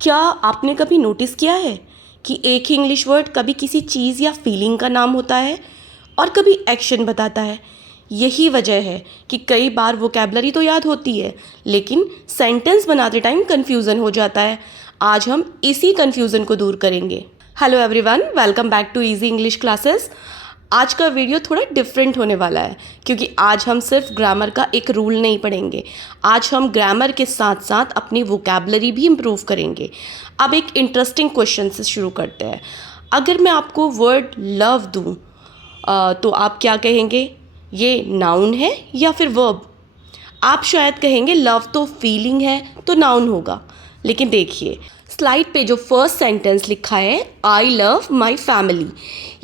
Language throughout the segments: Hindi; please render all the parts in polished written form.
क्या आपने कभी नोटिस किया है कि एक ही इंग्लिश वर्ड कभी किसी चीज़ या फीलिंग का नाम होता है और कभी एक्शन बताता है। यही वजह है कि कई बार वोकैबलरी तो याद होती है लेकिन सेंटेंस बनाते टाइम कन्फ्यूज़न हो जाता है। आज हम इसी कन्फ्यूज़न को दूर करेंगे। Hello everyone, welcome back to easy English classes. आज का वीडियो थोड़ा डिफरेंट होने वाला है क्योंकि आज हम सिर्फ ग्रामर का एक रूल नहीं पढ़ेंगे। आज हम ग्रामर के साथ साथ अपनी वोकैबलरी भी इम्प्रूव करेंगे। अब एक इंटरेस्टिंग क्वेश्चन से शुरू करते हैं। अगर मैं आपको वर्ड लव दूँ तो आप क्या कहेंगे? ये नाउन है या फिर वर्ब? आप शायद कहेंगे लव तो फीलिंग है तो नाउन होगा, लेकिन देखिए स्लाइड पे जो फर्स्ट सेंटेंस लिखा है, आई लव माई फैमिली,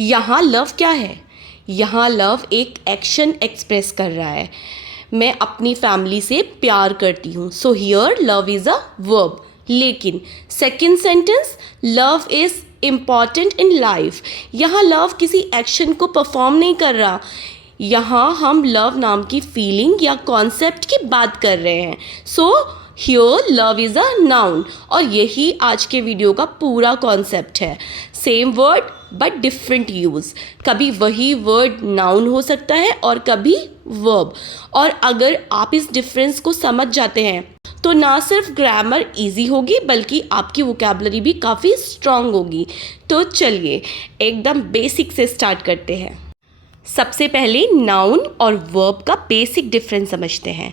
यहाँ लव क्या है? यहाँ लव एक एक्शन एक्सप्रेस कर रहा है। मैं अपनी फैमिली से प्यार करती हूँ, so here love is a verb. लेकिन second sentence, love is important in life, यहाँ लव किसी एक्शन को परफॉर्म नहीं कर रहा। यहाँ हम लव नाम की फीलिंग या कॉन्सेप्ट की बात कर रहे हैं। सो here love is a noun, और यही आज के वीडियो का पूरा कॉन्सेप्ट है। Same word but different use. कभी वही वर्ड नाउन हो सकता है और कभी वर्ब। और अगर आप इस डिफरेंस को समझ जाते हैं तो ना सिर्फ ग्रामर इजी होगी बल्कि आपकी वोकैबलरी भी काफ़ी स्ट्रांग होगी। तो चलिए एकदम बेसिक से स्टार्ट करते हैं। सबसे पहले नाउन और वर्ब का बेसिक डिफरेंस समझते हैं।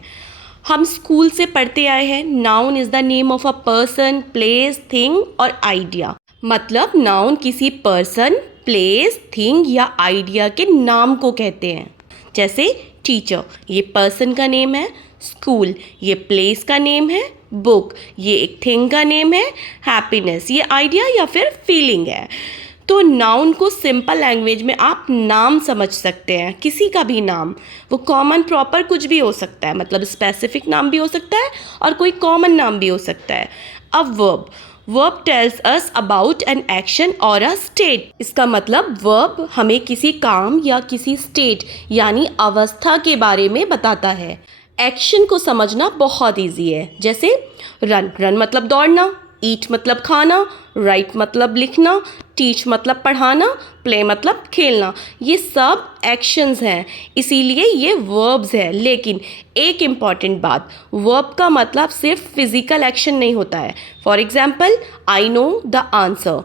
हम स्कूल से पढ़ते आए हैं, noun is the name of a person, place, thing और आइडिया। मतलब नाउन किसी पर्सन, प्लेस, थिंग या आइडिया के नाम को कहते हैं। जैसे टीचर, ये पर्सन का नेम है। स्कूल, ये प्लेस का नेम है। बुक, ये एक थिंग का नेम है। हैप्पीनेस, ये आइडिया या फिर फीलिंग है। तो नाउन को सिंपल लैंग्वेज में आप नाम समझ सकते हैं, किसी का भी नाम। वो कॉमन प्रॉपर कुछ भी हो सकता है, मतलब स्पेसिफिक नाम भी हो सकता है और कोई कॉमन नाम भी हो सकता है। अब verb tells us about an action और अ स्टेट। इसका मतलब वर्ब हमें किसी काम या किसी स्टेट यानी अवस्था के बारे में बताता है। एक्शन को समझना बहुत ईजी है। जैसे रन मतलब दौड़ना, ईट मतलब खाना, राइट मतलब लिखना, टीच मतलब पढ़ाना, प्ले मतलब खेलना। ये सब एक्शंस हैं, इसीलिए ये वर्ब्स हैं। लेकिन एक इम्पॉर्टेंट बात, वर्ब का मतलब सिर्फ फिजिकल एक्शन नहीं होता है। For example, I know the answer,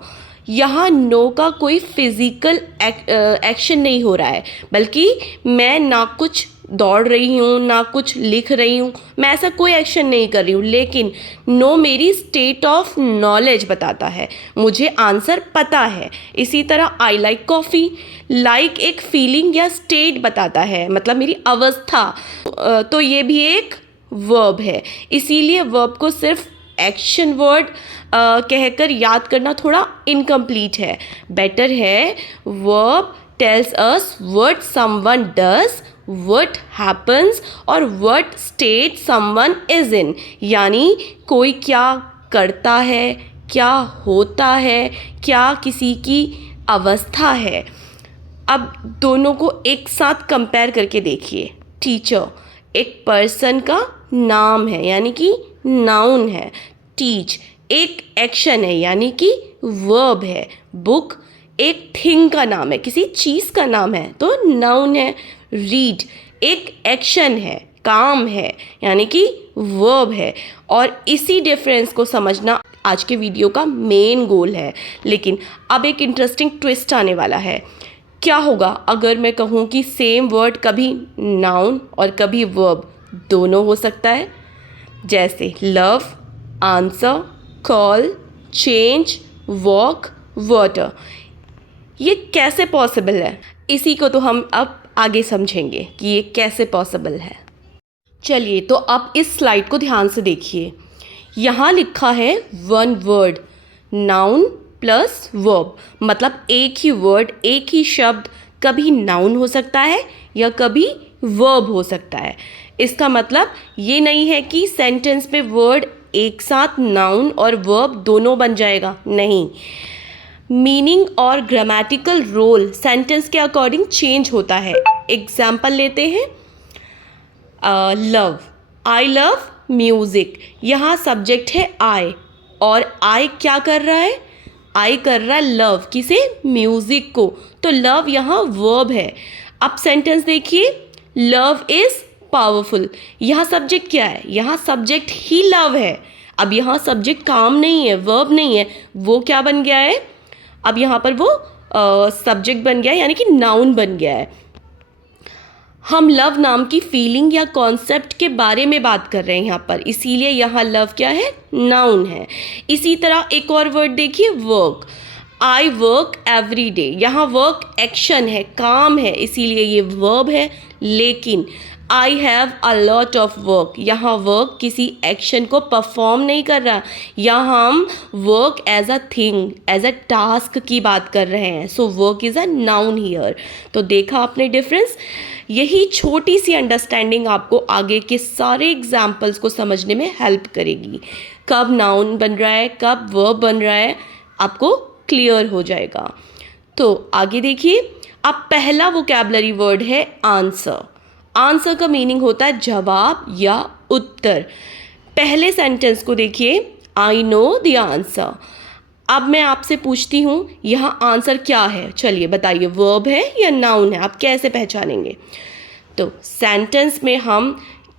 यहाँ नो का कोई फिजिकल एक्शन नहीं हो रहा है, बल्कि मैं ना कुछ दौड़ रही हूँ ना कुछ लिख रही हूँ, मैं ऐसा कोई एक्शन नहीं कर रही हूँ। लेकिन नो मेरी स्टेट ऑफ नॉलेज बताता है, मुझे आंसर पता है। इसी तरह आई लाइक कॉफ़ी, लाइक एक फीलिंग या स्टेट बताता है, मतलब मेरी अवस्था। तो ये भी एक वर्ब है। इसीलिए वर्ब को सिर्फ एक्शन वर्ड कहकर याद करना थोड़ा इनकम्प्लीट है। बेटर है verb tells us what someone does, what happens और what state someone is in, यानी कोई क्या करता है, क्या होता है, क्या किसी की अवस्था है। अब दोनों को एक साथ कंपेयर करके देखिए। टीचर एक पर्सन का नाम है यानी कि नाउन है। टीच एक एक्शन है यानी कि वर्ब है। बुक एक थिंग का नाम है, किसी चीज़ का नाम है तो नाउन है। रीड एक एक्शन है, काम है यानी कि वर्ब है। और इसी डिफरेंस को समझना आज के वीडियो का मेन गोल है। लेकिन अब एक इंटरेस्टिंग ट्विस्ट आने वाला है। क्या होगा अगर मैं कहूँ कि सेम वर्ड कभी नाउन और कभी वर्ब दोनों हो सकता है? जैसे love, answer, call, change, walk, water. ये कैसे पॉसिबल है? इसी को तो हम अब आगे समझेंगे कि ये कैसे पॉसिबल है। चलिए तो अब इस स्लाइड को ध्यान से देखिए। यहाँ लिखा है one word, noun plus verb. मतलब एक ही वर्ड, एक ही शब्द कभी नाउन हो सकता है या कभी वर्ब हो सकता है। इसका मतलब ये नहीं है कि सेंटेंस में वर्ड एक साथ नाउन और वर्ब दोनों बन जाएगा, नहीं। मीनिंग और ग्रामेटिकल रोल सेंटेंस के अकॉर्डिंग चेंज होता है। एग्जाम्पल लेते हैं, लव, आई लव म्यूज़िक, यहाँ सब्जेक्ट है आई और आई क्या कर रहा है? आई कर रहा है लव, किसे? म्यूजिक को। तो लव यहाँ वर्ब है। अब सेंटेंस देखिए, लव इज पावरफुल। यहाँ सब्जेक्ट क्या है? यहाँ सब्जेक्ट ही लव है। अब यहाँ सब्जेक्ट काम नहीं है, वर्ब नहीं है, वो क्या बन गया है? अब यहाँ पर वो सब्जेक्ट बन गया है, यानी कि नाउन बन गया है। हम लव नाम की फीलिंग या कॉन्सेप्ट के बारे में बात कर रहे हैं यहाँ पर, इसीलिए यहाँ लव क्या है? नाउन है। इसी तरह एक और वर्ड देखिए, work. I work every day. यहाँ वर्क एक्शन है, काम है, इसीलिए ये वर्ब है। लेकिन I have a lot of work, यहाँ वर्क किसी एक्शन को परफॉर्म नहीं कर रहा, यहाँ हम work as a thing, as a task की बात कर रहे हैं। So work is a noun here. तो देखा आपने डिफरेंस? यही छोटी सी अंडरस्टैंडिंग आपको आगे के सारे एग्जाम्पल्स को समझने में हेल्प करेगी। कब नाउन बन रहा है, कब वर्ब बन रहा है, आपको क्लियर हो जाएगा। तो आगे देखिए, अब पहला वोकैबुलरी वर्ड है आंसर। आंसर का मीनिंग होता है जवाब या उत्तर। पहले सेंटेंस को देखिए, आई नो द आंसर। अब मैं आपसे पूछती हूँ, यहाँ आंसर क्या है? चलिए बताइए, वर्ब है या नाउन है? आप कैसे पहचानेंगे? तो सेंटेंस में हम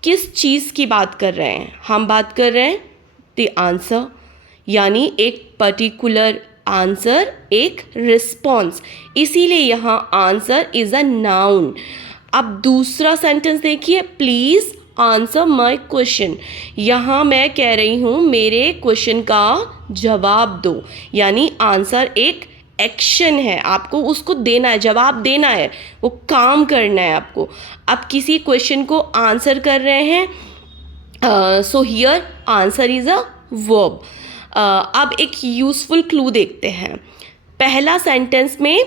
किस चीज़ की बात कर रहे हैं? हम बात कर रहे हैं द आंसर, यानी एक पर्टिकुलर आंसर, एक रिस्पॉन्स, इसीलिए यहाँ आंसर इज़ अ नाउन। अब दूसरा सेंटेंस देखिए, प्लीज़ आंसर माई क्वेश्चन। यहाँ मैं कह रही हूँ मेरे क्वेश्चन का जवाब दो, यानी आंसर एक एक्शन है, आपको उसको देना है, जवाब देना है, वो काम करना है आपको। अब किसी क्वेश्चन को आंसर कर रहे हैं, so here answer is a verb. अब एक यूज़फुल क्लू देखते हैं। पहला सेंटेंस में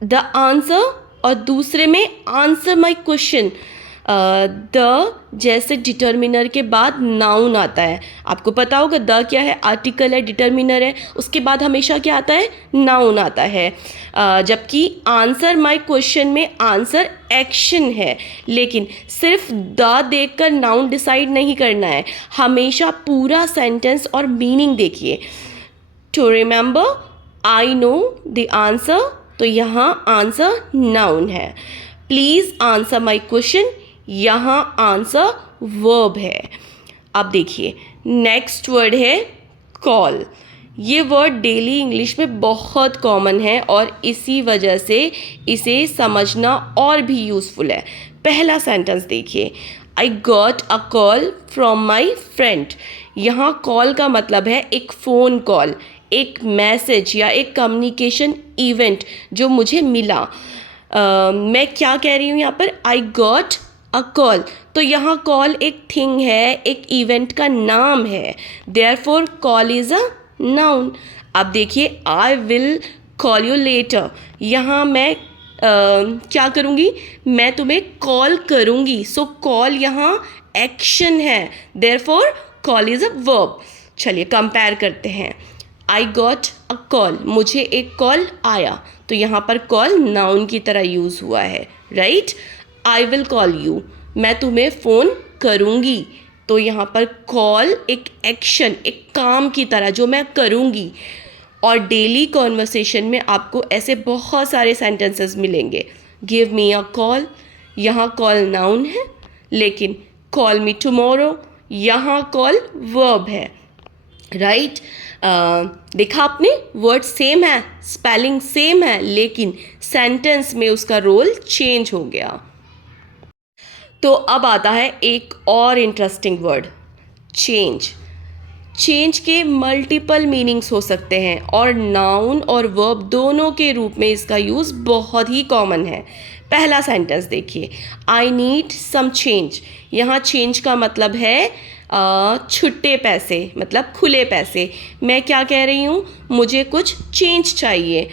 द आंसर और दूसरे में आंसर माई क्वेश्चन। द जैसे डिटर्मिनर के बाद नाउन आता है, आपको पता होगा द क्या है? आर्टिकल है, डिटर्मिनर है, उसके बाद हमेशा क्या आता है? नाउन आता है। जबकि आंसर माई क्वेश्चन में आंसर एक्शन है, लेकिन सिर्फ द देखकर नाउन डिसाइड नहीं करना है, हमेशा पूरा सेंटेंस और मीनिंग देखिए। To remember I know the answer, तो यहाँ आंसर नाउन है। प्लीज़ आंसर माई क्वेश्चन, यहाँ आंसर वर्ब है। अब देखिए नेक्स्ट वर्ड है कॉल। ये वर्ड डेली इंग्लिश में बहुत कॉमन है और इसी वजह से इसे समझना और भी यूज़फुल है। पहला सेंटेंस देखिए, I got a call from my friend. यहाँ कॉल का मतलब है एक फ़ोन कॉल, एक मैसेज या एक कम्युनिकेशन इवेंट जो मुझे मिला। मैं क्या कह रही हूँ यहाँ पर? आई गॉट अ कॉल, तो यहाँ कॉल एक थिंग है, एक इवेंट का नाम है, therefore call is a noun. अब देखिए, I will call you later. यहाँ मैं क्या करूँगी? मैं तुम्हें कॉल करूँगी, सो कॉल यहाँ एक्शन है, therefore call is a verb. चलिए कंपेयर करते हैं। आई गॉट अ कॉल, मुझे एक कॉल आया, तो यहाँ पर कॉल नाउन की तरह यूज़ हुआ है, right? I will call you, मैं तुम्हें फ़ोन करूँगी, तो यहाँ पर कॉल एक एक्शन, एक काम की तरह जो मैं करूँगी। और डेली कॉन्वर्सेशन में आपको ऐसे बहुत सारे सेंटेंसेस मिलेंगे। गिव मी अ कॉल, यहाँ कॉल नाउन है, लेकिन कॉल मी टुमारो, यहाँ कॉल वर्ब है, राइट? देखा आपने, वर्ड सेम है, स्पेलिंग सेम है, लेकिन सेंटेंस में उसका रोल चेंज हो गया। तो अब आता है एक और इंटरेस्टिंग वर्ड, चेंज। चेंज के मल्टीपल मीनिंग्स हो सकते हैं और नाउन और वर्ब दोनों के रूप में इसका यूज़ बहुत ही कॉमन है। पहला सेंटेंस देखिए, आई नीड सम चेंज। यहाँ चेंज का मतलब है छुट्टे पैसे, मतलब खुले पैसे। मैं क्या कह रही हूँ? मुझे कुछ चेंज चाहिए।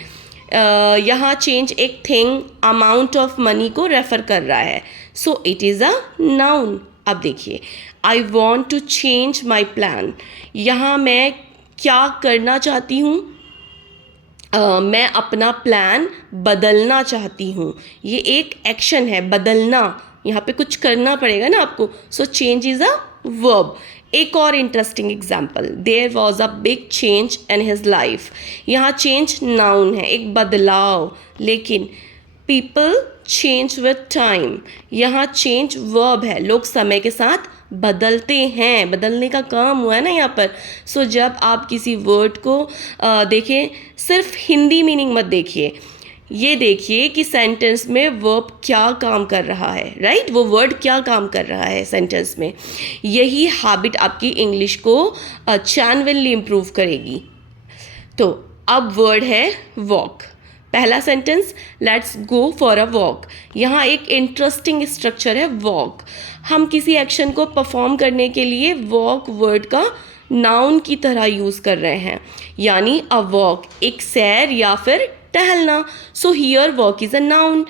यहाँ चेंज एक थिंग, अमाउंट ऑफ मनी को रेफ़र कर रहा है, so it is a noun. अब देखिए, I want to change my plan. यहाँ मैं क्या करना चाहती हूँ? मैं अपना प्लान बदलना चाहती हूँ। ये एक एक्शन है, बदलना, यहाँ पे कुछ करना पड़ेगा ना आपको, so change is a verb. एक और interesting example, there was a big change in his life. यहाँ चेंज नाउन है, एक बदलाव, लेकिन पीपल चेंज विथ टाइम, यहाँ चेंज वर्ब है, लोग समय के साथ बदलते हैं, बदलने का काम हुआ है ना यहाँ पर। सो जब आप किसी वर्ड को देखें, सिर्फ हिंदी मीनिंग मत देखिए, ये देखिए कि सेंटेंस में वर्ब क्या काम कर रहा है, राइट, वो वर्ड क्या काम कर रहा है सेंटेंस में। यही हैबिट आपकी इंग्लिश को चैनविली इम्प्रूव करेगी। तो अब वर्ड है वॉक। पहला sentence, let's go for a walk. यहाँ एक इंटरेस्टिंग स्ट्रक्चर है वॉक। हम किसी एक्शन को परफॉर्म करने के लिए वॉक वर्ड का नाउन की तरह यूज़ कर रहे हैं, यानी अ वॉक, एक सैर या फिर टहलना। So here walk is a noun.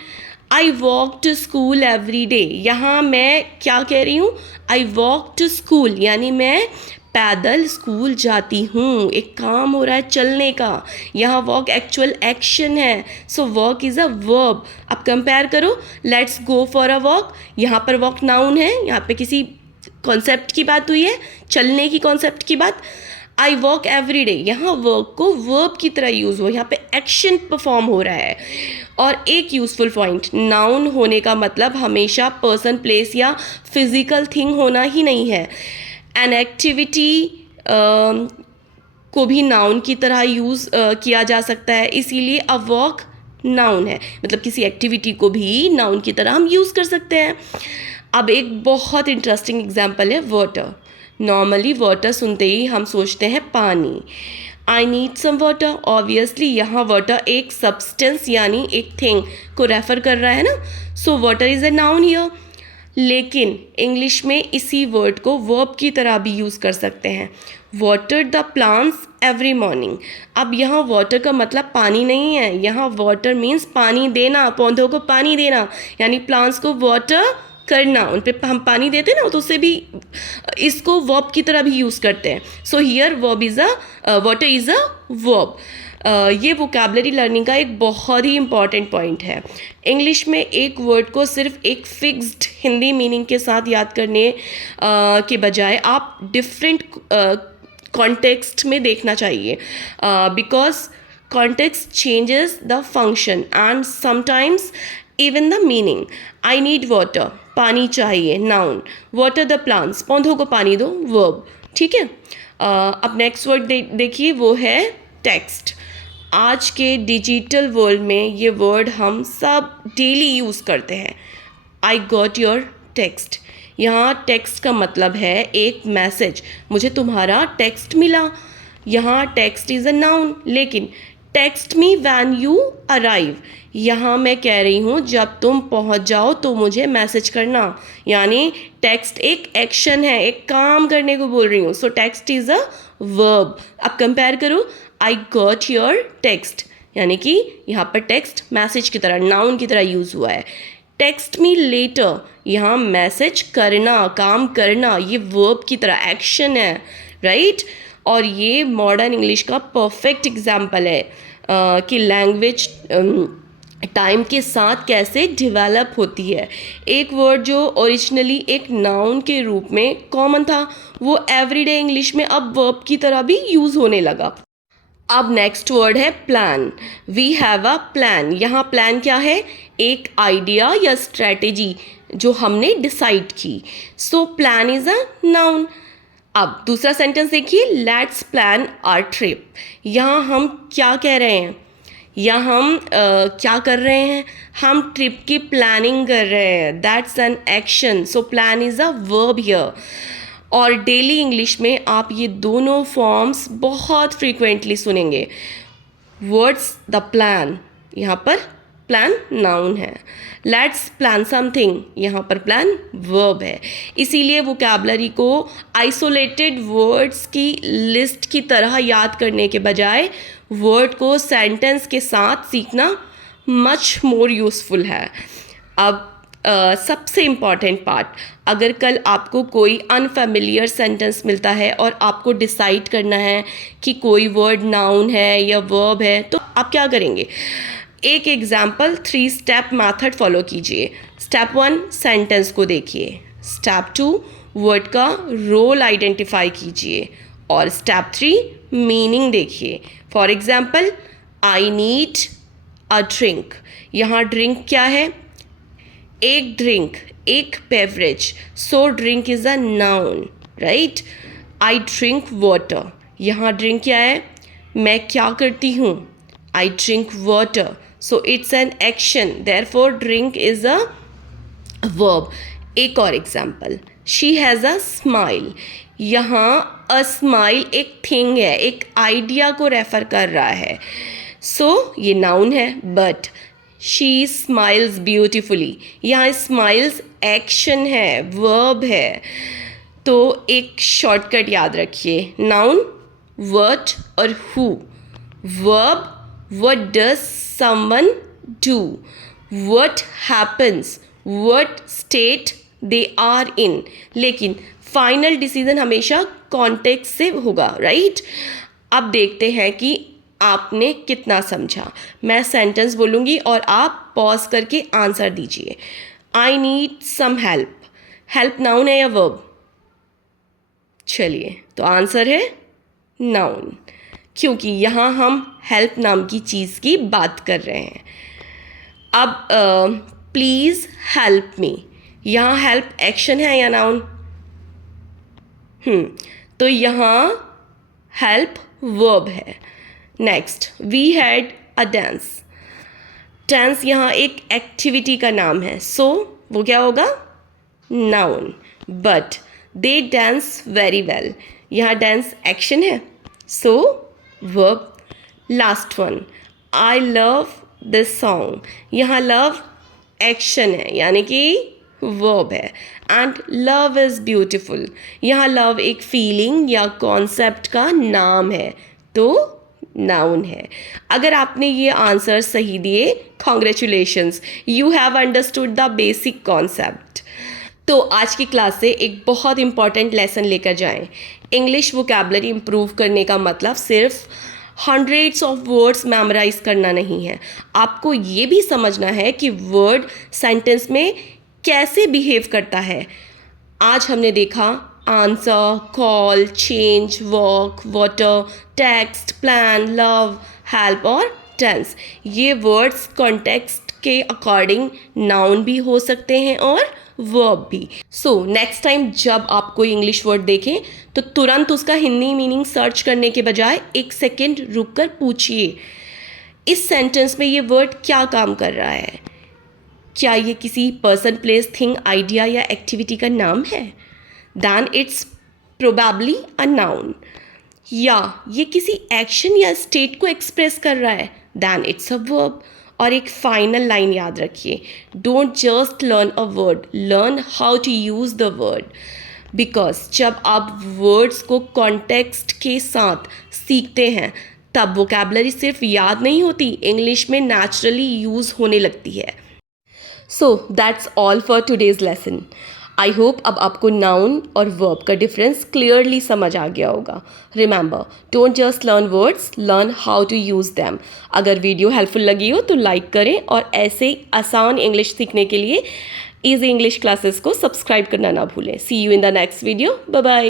I walk to school every day, यहाँ मैं क्या कह रही हूँ, आई वॉक टू स्कूल, यानी मैं पैदल स्कूल जाती हूँ, एक काम हो रहा है चलने का। यहाँ वॉक एक्चुअल एक्शन है, so walk is a verb. अब कंपेयर करो, let's go for a walk, यहाँ पर वॉक नाउन है, यहाँ पे किसी कॉन्सेप्ट की बात हुई है, चलने की कॉन्सेप्ट की बात। आई वॉक एवरी डे, यहाँ वर्क को वर्ब की तरह यूज़ हो, यहाँ पे एक्शन परफॉर्म हो रहा है। और एक यूज़फुल पॉइंट, नाउन होने का मतलब हमेशा पर्सन, प्लेस या फिजिकल थिंग होना ही नहीं है। एन एक्टिविटी को भी नाउन की तरह यूज़ किया जा सकता है, इसीलिए अ वॉक नाउन है, मतलब किसी एक्टिविटी को भी नाउन की तरह हम यूज़ कर सकते हैं। अब एक बहुत इंटरेस्टिंग एग्जाम्पल है वाटर। नॉर्मली वाटर सुनते ही हम सोचते हैं पानी, I need some water. Obviously यहाँ वाटर एक सब्सटेंस यानी एक थिंग को रेफर कर रहा है ना, so water is a noun here. लेकिन इंग्लिश में इसी वर्ड को वर्ब की तरह भी यूज़ कर सकते हैं, water the plants every morning. अब यहाँ वाटर का मतलब पानी नहीं है, यहाँ वाटर मीन्स पानी देना, पौधों को पानी देना, यानी प्लांट्स को वाटर करना, उन पे हम पानी देते हैं ना, तो उससे भी इसको वर्ब की तरह भी यूज़ करते हैं। So here verb is a water is a verb. ये वोकैबुलरी लर्निंग का एक बहुत ही इम्पॉर्टेंट पॉइंट है। इंग्लिश में एक वर्ड को सिर्फ एक फिक्स्ड हिंदी मीनिंग के साथ याद करने के बजाय आप डिफरेंट कॉन्टेक्स्ट में देखना चाहिए, because context changes the function and sometimes even the meaning. I need water, पानी चाहिए, नाउन, वाटर द प्लांट्स, पौधों को पानी दो, वर्ब। ठीक है, अब नेक्स्ट वर्ड देखिए, वो है टेक्स्ट। आज के डिजिटल वर्ल्ड में ये वर्ड हम सब डेली यूज़ करते हैं। आई गॉट योर टेक्स्ट, यहाँ टेक्स्ट का मतलब है एक मैसेज, मुझे तुम्हारा टेक्स्ट मिला। यहाँ टेक्स्ट इज़ अ नाउन, लेकिन text me when you arrive, यहाँ मैं कह रही हूँ जब तुम पहुँच जाओ तो मुझे मैसेज करना, यानी टेक्स्ट एक एक्शन है, एक काम करने को बोल रही हूँ। सो टेक्स्ट इज़ अ वर्ब। अब कंपेयर करो, आई गॉट योर टेक्स्ट, यानी कि यहाँ पर टेक्स्ट मैसेज की तरह, नाउन की तरह यूज़ हुआ है। टेक्स्ट मी लेटर, यहाँ मैसेज करना, काम करना, ये वर्ब की तरह एक्शन है, राइट। और ये मॉडर्न इंग्लिश का परफेक्ट एग्जाम्पल है कि लैंग्वेज टाइम के साथ कैसे डेवलप होती है। एक वर्ड जो ओरिजिनली एक नाउन के रूप में कॉमन था, वो एवरीडे इंग्लिश में अब वर्ब की तरह भी यूज़ होने लगा। अब नेक्स्ट वर्ड है plan. We have a plan. यहाँ प्लान क्या है, एक आइडिया या स्ट्रैटेजी जो हमने डिसाइड की। So plan is a noun. अब दूसरा सेंटेंस देखिए, लेट्स प्लान आवर ट्रिप। यहाँ हम क्या कह रहे हैं, या हम क्या कर रहे हैं, हम ट्रिप की प्लानिंग कर रहे हैं, that's an action. So plan is a verb here. और डेली इंग्लिश में आप ये दोनों फॉर्म्स बहुत फ्रीक्वेंटली सुनेंगे। वर्ड्स द प्लान, यहाँ पर प्लान नाउन है, लेट्स प्लान समथिंग, यहाँ पर प्लान वर्ब है। इसीलिए वोकैबुलरी को आइसोलेटेड वर्ड्स की लिस्ट की तरह याद करने के बजाय वर्ड को सेंटेंस के साथ सीखना मच मोर यूज़फुल है। अब सबसे इम्पॉर्टेंट पार्ट, अगर कल आपको कोई अनफेमिलियर सेंटेंस मिलता है और आपको डिसाइड करना है कि कोई वर्ड नाउन है या वर्ब है, तो आप क्या करेंगे। एक एग्जाम्पल 3 स्टेप मेथड फॉलो कीजिए। स्टेप 1, सेंटेंस को देखिए। स्टेप 2, वर्ड का रोल आइडेंटिफाई कीजिए और स्टेप 3 मीनिंग देखिए। For example, I need a drink. यहाँ ड्रिंक क्या है? एक ड्रिंक, एक beverage, so drink is a noun, right. I drink water. यहाँ ड्रिंक क्या है? मैं क्या करती हूँ? I drink water, so it's an action, therefore drink is a verb. एक और example, she has a smile. यहाँ अ स्माइल एक थिंग है, एक आइडिया को रेफर कर रहा है, सो ये नाउन है। बट शी स्माइल्स ब्यूटिफुली, यहाँ स्माइल्स एक्शन है, वर्ब है। तो एक शॉर्टकट याद रखिए, नाउन व्हाट और who, verb what does someone do, what happens, what state they are in. लेकिन फाइनल डिसीजन हमेशा कॉन्टेक्स्ट से होगा, राइट। अब देखते हैं कि आपने कितना समझा। मैं सेंटेंस बोलूँगी और आप पॉज करके आंसर दीजिए। I need some help. Help noun है या वर्ब? चलिए, तो आंसर है नाउन, क्योंकि यहाँ हम हेल्प नाम की चीज़ की बात कर रहे हैं। अब प्लीज़ हेल्प मी, यहाँ हेल्प एक्शन है या नाउन? तो यहाँ हेल्प वर्ब है। Next, we had a dance. Dance यहाँ एक एक्टिविटी का नाम है, सो वो क्या होगा? Noun. But they dance very well, यहाँ डांस एक्शन है, so verb. Last one, I love this song. यहाँ लव एक्शन है, यानी कि वर्ब है। एंड लव इज़ ब्यूटिफुल, यहाँ लव एक फीलिंग या कॉन्सेप्ट का नाम है, तो नाउन है। अगर आपने ये आंसर सही दिए, congratulations, you have understood the basic concept. तो आज की क्लास से एक बहुत इंपॉर्टेंट लेसन लेकर जाएं। इंग्लिश वोकैबुलरी इम्प्रूव करने का मतलब सिर्फ हंड्रेड्स ऑफ वर्ड्स मेमोराइज करना नहीं है, आपको ये भी समझना है कि वर्ड सेंटेंस में कैसे बिहेव करता है। आज हमने देखा answer, call, change, walk, water, text, plan, love, help और टेंस। ये वर्ड्स कॉन्टेक्स्ट के अकॉर्डिंग नाउन भी हो सकते हैं और वर्ब भी। सो नेक्स्ट टाइम जब आप कोई इंग्लिश वर्ड देखें तो तुरंत उसका हिंदी मीनिंग सर्च करने के बजाय एक सेकेंड रुक कर पूछिए, इस सेंटेंस में ये वर्ड क्या काम कर रहा है? क्या ये किसी पर्सन, प्लेस, थिंग, आइडिया या एक्टिविटी का नाम है? Then it's probably a noun. या ये किसी एक्शन या स्टेट को एक्सप्रेस कर रहा है? Then it's a verb. और एक फाइनल लाइन याद रखिए, don't just learn a word, learn how to use the word. Because जब आप वर्ड्स को कॉन्टेक्स्ट के साथ सीखते हैं तब वोकैबुलरी सिर्फ याद नहीं होती, इंग्लिश में नेचुरली यूज़ होने लगती है। So that's all for today's lesson. I hope अब आपको नाउन और वर्ब का डिफरेंस क्लियरली समझ आ गया होगा। Remember, don't just learn words, learn how to use them. अगर वीडियो हेल्पफुल लगी हो तो लाइक करें और ऐसे आसान इंग्लिश सीखने के लिए इजी इंग्लिश क्लासेस को सब्सक्राइब करना ना भूलें। See you in the next video. Bye bye.